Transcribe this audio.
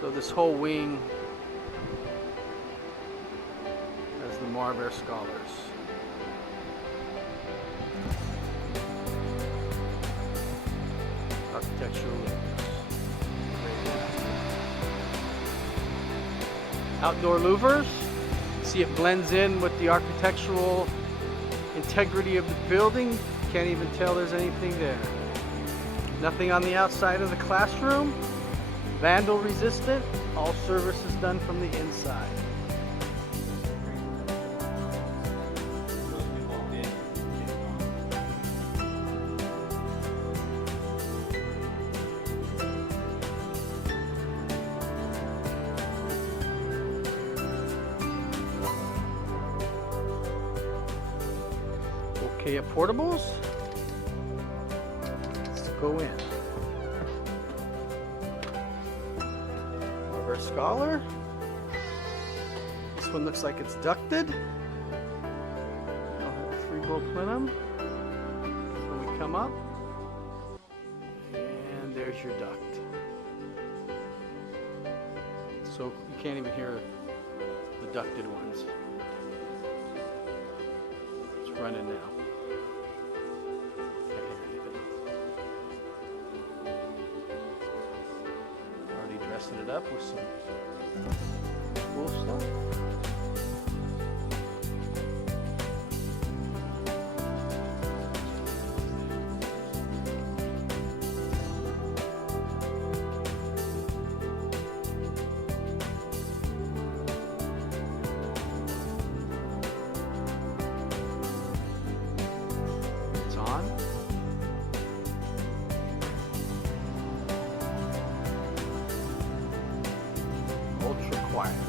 So this whole wing has the Marvair scholars. Architectural louvers. Outdoor louvers. See, it blends in with the architectural integrity of the building. Can't even tell there's anything there. Nothing on the outside of the classroom. Vandal resistant. All service is done from the inside. Okay, portables. Let's go in. Marvair Scholar. This one looks like it's ducted. I'll have a 3-bolt plenum. So we come up, and there's your duct. So you can't even hear the ducted ones. It's running now. Dressing it up with some cool stuff. It's on. Ultra quiet.